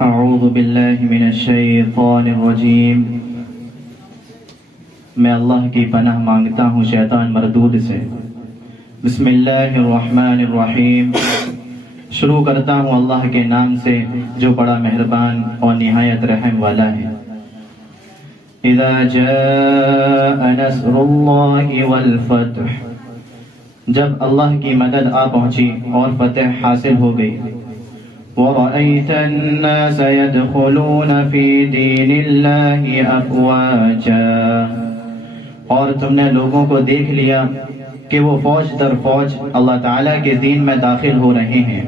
اعوذ باللہ من الشیطان الرجیم۔ میں اللہ کی پناہ مانگتا ہوں شیطان مردود سے۔ بسم اللہ الرحمن الرحیم۔ شروع کرتا ہوں اللہ کے نام سے جو بڑا مہربان اور نہایت رحم والا ہے۔ اذا جاء نصر اللہ والفتح، جب اللہ کی مدد آ پہنچی اور فتح حاصل ہو گئی۔ وَرَأَيْتَ النَّاسَ يَدْخُلُونَ فِي دِينِ اللَّهِ أَفْوَاجًا، اور تم نے لوگوں کو دیکھ لیا کہ وہ فوج در فوج اللہ تعالیٰ کے دین میں داخل ہو رہے ہیں۔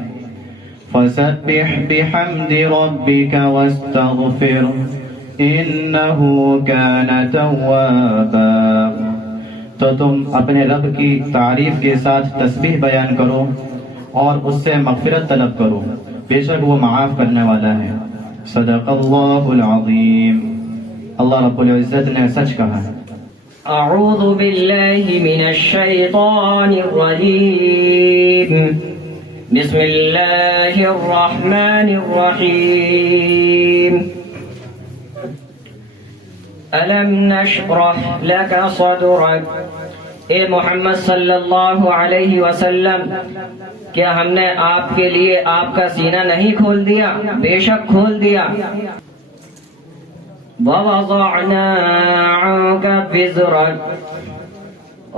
فَسَبِّحْ بِحَمْدِ رَبِّكَ وَاسْتَغْفِرْ إِنَّهُ كَانَ تَوَّابًا، تو تم اپنے رب کی تعریف کے ساتھ تسبیح بیان کرو اور اس سے مغفرت طلب کرو، بے شک وہ معاف کرنے والا ہے۔ صدق اللہ العظیم۔ اللہ رب العزت نے سچ کہا ہے۔ اعوذ باللہ من الشیطان الرجیم، بسم اللہ الرحمن الرحیم۔ أَلَمْ نَشْرَحْ لَكَ صَدْرَكَ، اے محمد صلی اللہ علیہ وسلم، کیا ہم نے آپ کے لیے آپ کا سینہ نہیں کھول دیا؟ بے شک کھول دیا۔ وَوَضَعْنَا عَنْكَ وِزْرَكَ،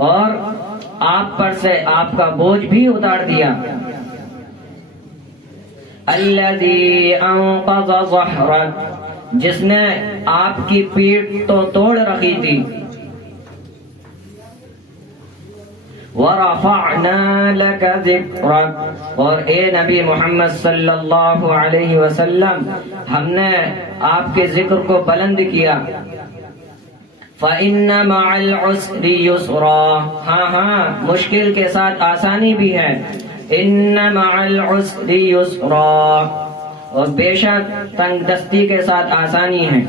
اور آپ پر سے آپ کا بوجھ بھی اتار دیا۔ الَّذِي أَنْقَضَ ظَهْرَكَ، جس نے آپ کی پیٹھ تو توڑ رکھی تھی۔ وَرَفَعْنَا لَكَ ذِكْرَكَ، اور اے نبی محمد صلی اللہ علیہ وسلم، ہم نے آپ کے ذکر کو بلند کیا۔ فَإِنَّ مَعَ الْعُسْرِ يُسْرًا، ہاں مشکل کے ساتھ آسانی بھی ہے۔ إِنَّ مَعَ الْعُسْرِ يُسْرًا، اور بے شک تنگ دستی کے ساتھ آسانی ہے۔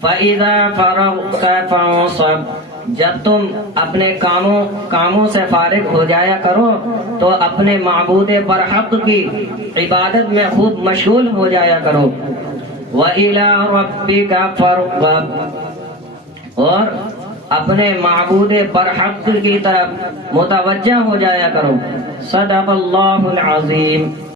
فَإِذَا فَرَغْتَ فَانصَبْ، جب تم اپنے کاموں سے فارغ ہو جایا کرو تو اپنے معبود برحق کی عبادت میں خوب مشغول ہو جایا کرو۔ وَإِلَىٰ رَبِّكَ فَارْغَب، اور اپنے معبود برحق کی طرف متوجہ ہو جایا کرو۔ صدق اللہ العظیم۔